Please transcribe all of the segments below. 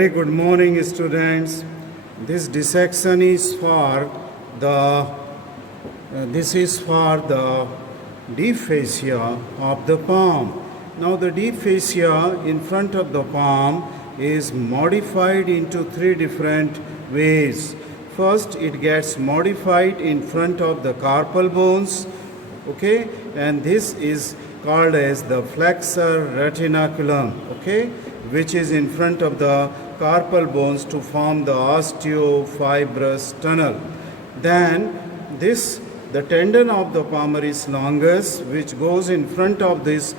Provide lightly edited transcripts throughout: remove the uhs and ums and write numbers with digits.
Very good morning, students. This dissection is for the deep fascia of the palm. Now the deep fascia in front of the palm is modified into three different ways. First, it gets modified in front of the carpal bones, okay, and this is called as the flexor retinaculum, okay, which is in front of the carpal bones to form the osteofibrous tunnel. Then the tendon of the palmaris longus, which goes in front of this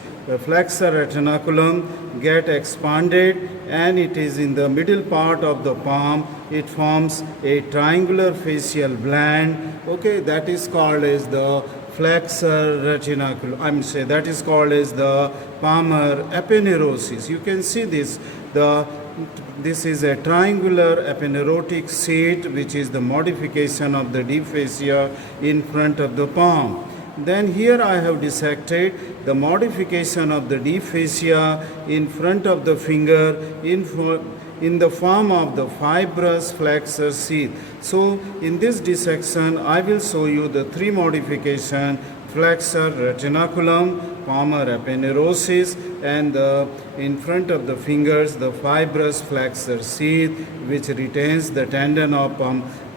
flexor retinaculum, get expanded, and it is in the middle part of the palm. It forms a triangular fascial band, okay, that is called as the flexor retinaculum. That is called as the Palmar aponeurosis. You can see this. This is a triangular aponeurotic sheath, which is the modification of the deep fascia in front of the palm. Then here I have dissected the modification of the deep fascia in front of the finger in the form of the fibrous flexor sheath. So in this dissection I will show you the three modifications: flexor retinaculum, Palmar aponeurosis, and in front of the fingers the fibrous flexor sheath, which retains the tendon of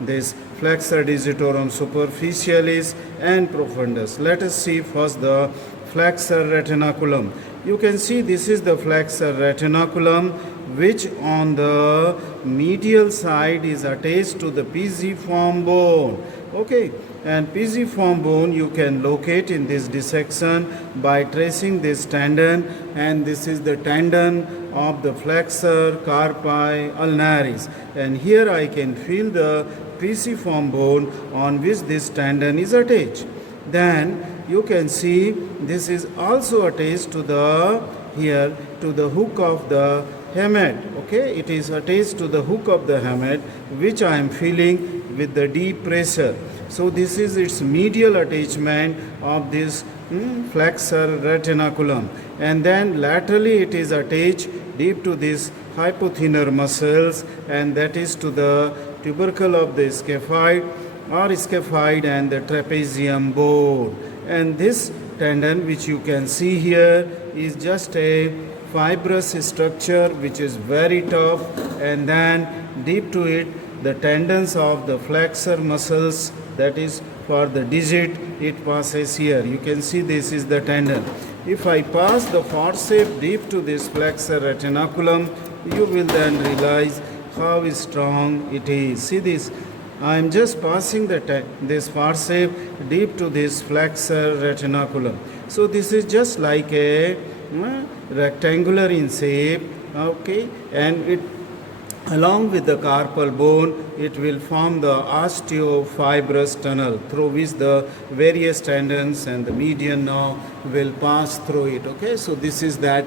this flexor digitorum superficialis and profundus. Let us see first the flexor retinaculum. You can see this is the flexor retinaculum, which on the medial side is attached to the pisiform bone, okay, and pisiform bone you can locate in this dissection by tracing this tendon, and this is the tendon of the flexor carpi ulnaris, and here I can feel the pisiform bone on which this tendon is attached. Then you can see this is also attached to the hook of the hamate, okay, it is attached to the hook of the hamate, which I am feeling with the deep pressure. So this is its medial attachment of this flexor retinaculum, and then laterally it is attached deep to this hypothenar muscles, and that is to the tubercle of the scaphoid and the trapezium bone. And this tendon, which you can see here, is just a fibrous structure which is very tough, and then deep to it the tendons of the flexor muscles, that is for the digit, it passes here. You can see this is the tendon. If I pass the forceps deep to this flexor retinaculum, you will then realize how strong it is. See this, I am just passing this forceps deep to this flexor retinaculum. So this is just like a rectangular in shape, okay, and it along with the carpal bone it will form the osteofibrous tunnel through which the various tendons and the median nerve will pass through it, okay. So this is that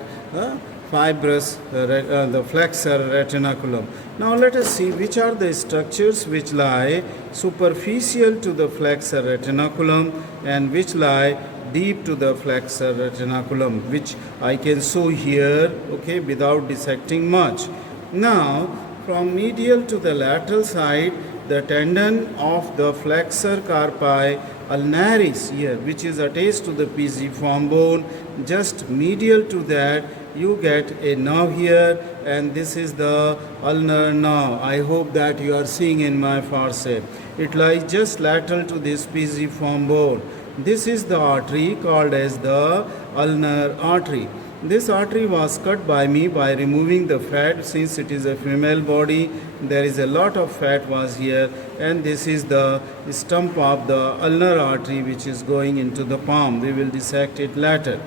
fibrous the flexor retinaculum. Now let us see which are the structures which lie superficial to the flexor retinaculum and which lie deep to the flexor retinaculum, which I can show here, okay, without dissecting much. Now from medial to the lateral side, the tendon of the flexor carpi ulnaris here, which is attached to the pisiform bone, just medial to that you get a nerve here, and this is the ulnar nerve. I hope that you are seeing in my forceps. It lies just lateral to this pisiform bone. This is the artery called as the ulnar artery. This artery was cut by me by removing the fat. Since it is a female body, there is a lot of fat was here, and this is the stump of the ulnar artery which is going into the palm. We will dissect it later.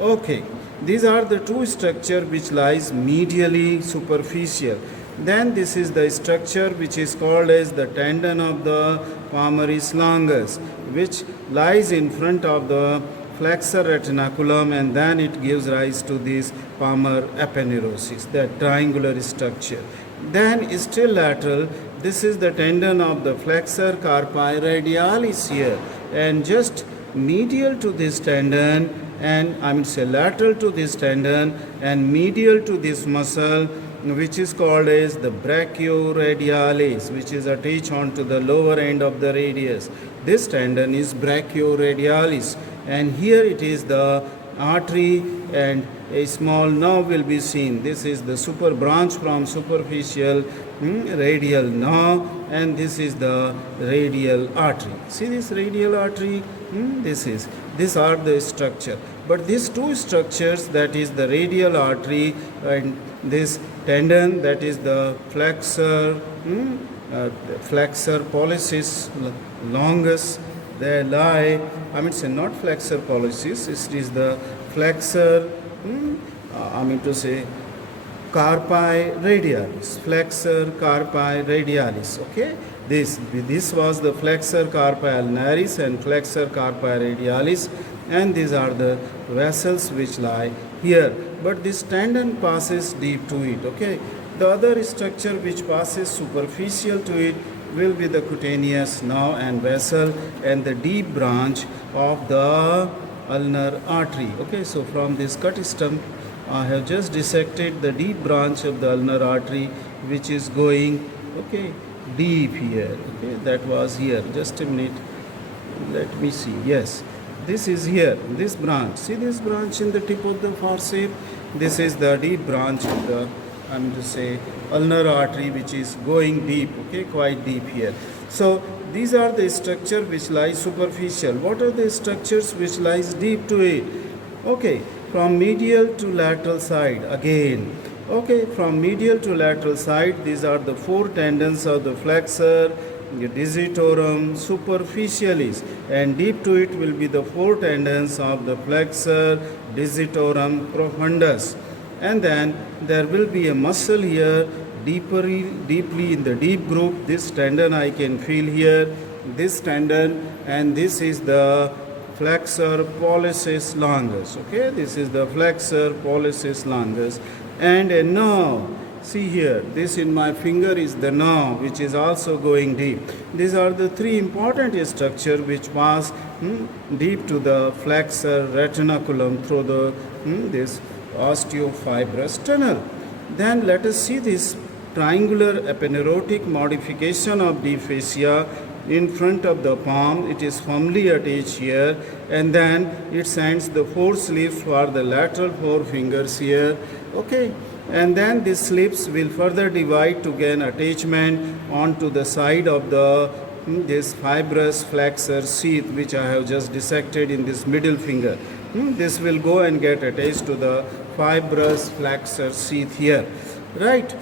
Okay, these are the two structures which lies medially superficial. Then this is the structure which is called as the tendon of the palmaris longus, which lies in front of the flexor retinaculum, and then it gives rise to this Palmar aponeurosis, that triangular structure. Then still lateral, this is the tendon of the flexor carpi radialis here, and just medial to this tendon, and lateral to this tendon and medial to this muscle, which is called as the brachioradialis, which is attached onto the lower end of the radius. This tendon is brachioradialis, and here it is the artery, and a small nerve will be seen. This is the super branch from superficial radial nerve, and this is the radial artery. See this radial artery? These are the structure. But these two structures, that is the radial artery and this tendon, that is the flexor pollicis longus, they lie, not flexor pollicis, it is the flexor, carpi radialis, flexor carpi radialis, okay. This was the flexor carpi ulnaris and flexor carpi radialis, and these are the vessels which lie here. But this tendon passes deep to it, okay. The other structure which passes superficial to it will be the cutaneous nerve and vessel and the deep branch of the ulnar artery, okay. So from this cut stump, I have just dissected the deep branch of the ulnar artery, which is going, okay, deep here, okay. That was here. Just a minute, let me see. Yes, this is here, this branch. See this branch in the tip of the forceps? This is the deep branch of the, ulnar artery, which is going deep, okay, quite deep here. So these are the structure which lies superficial. What are the structures which lies deep to it? Okay, from medial to lateral side again. Okay, from medial to lateral side, these are the four tendons of the flexor digitorum superficialis, and deep to it will be the four tendons of the flexor digitorum profundus. And then there will be a muscle here deeply in the deep group. This tendon I can feel here, this tendon, and this is the flexor pollicis longus, okay. This is the flexor pollicis longus, and a nerve. See here, this in my finger is the nerve, which is also going deep. These are the three important structures which pass deep to the flexor retinaculum through the this osteofibrous tunnel. Then let us see this triangular aponeurotic modification of the fascia in front of the palm. It is firmly attached here, and then it sends the four slips for the lateral four fingers here, okay. And then these slips will further divide to gain attachment onto the side of the this fibrous flexor sheath, which I have just dissected in this middle finger. This will go and get attached to the fibrous flexor sheath here, right.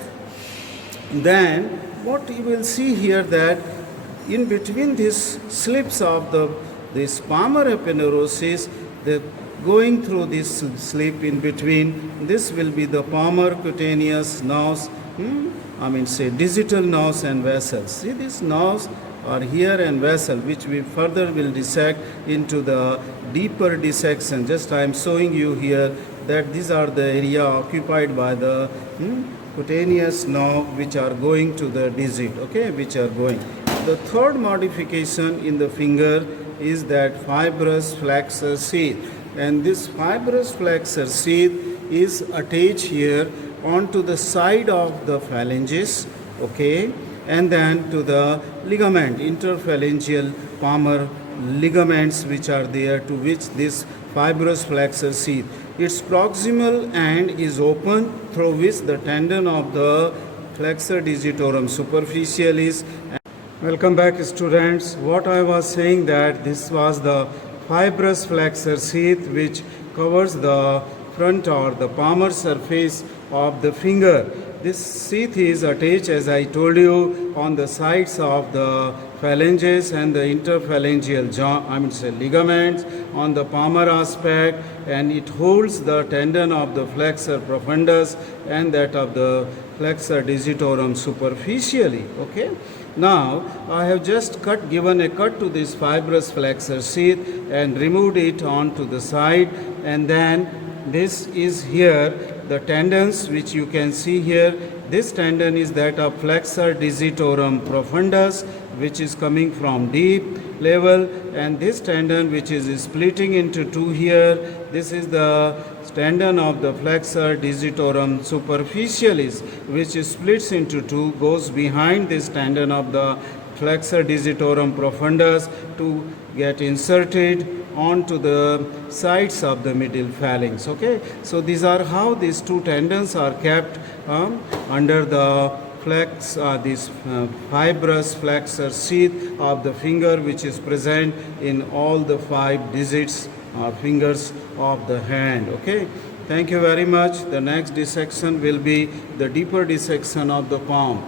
Then what you will see here, that in between these slips of this Palmar aponeurosis, the going through this slip in between, this will be the Palmar cutaneous nerves, digital nerves and vessels. See, these nerves are here and vessel, which we further will dissect into the deeper dissection. Just I am showing you here that these are the area occupied by the cutaneous nerve, which are going to the digit, okay, which are going. The third modification in the finger is that fibrous flexor sheath, and this fibrous flexor sheath is attached here onto the side of the phalanges, okay, and then to the ligament, interphalangeal Palmar ligaments, which are there, to which this fibrous flexor sheath. Its proximal end is open, through which the tendon of the flexor digitorum superficialis. Welcome back, students. What I was saying, that this was the fibrous flexor sheath which covers the front or the palmar surface of the finger. This sheath is attached, as I told you, on the sides of the phalanges and the interphalangeal ligaments on the palmar aspect, and it holds the tendon of the flexor profundus and that of the flexor digitorum superficially, okay. Now I have just given a cut to this fibrous flexor sheath and removed it onto the side, and then this is here the tendons which you can see here. This tendon is that of flexor digitorum profundus, which is coming from deep, level, and this tendon which is splitting into two here, this is the tendon of the flexor digitorum superficialis, which splits into two, goes behind this tendon of the flexor digitorum profundus to get inserted onto the sides of the middle phalanx. Okay, so these are how these two tendons are kept under the this fibrous flexor sheath of the finger, which is present in all the 5 digits or fingers of the hand. Okay, thank you very much. The next dissection will be the deeper dissection of the palm.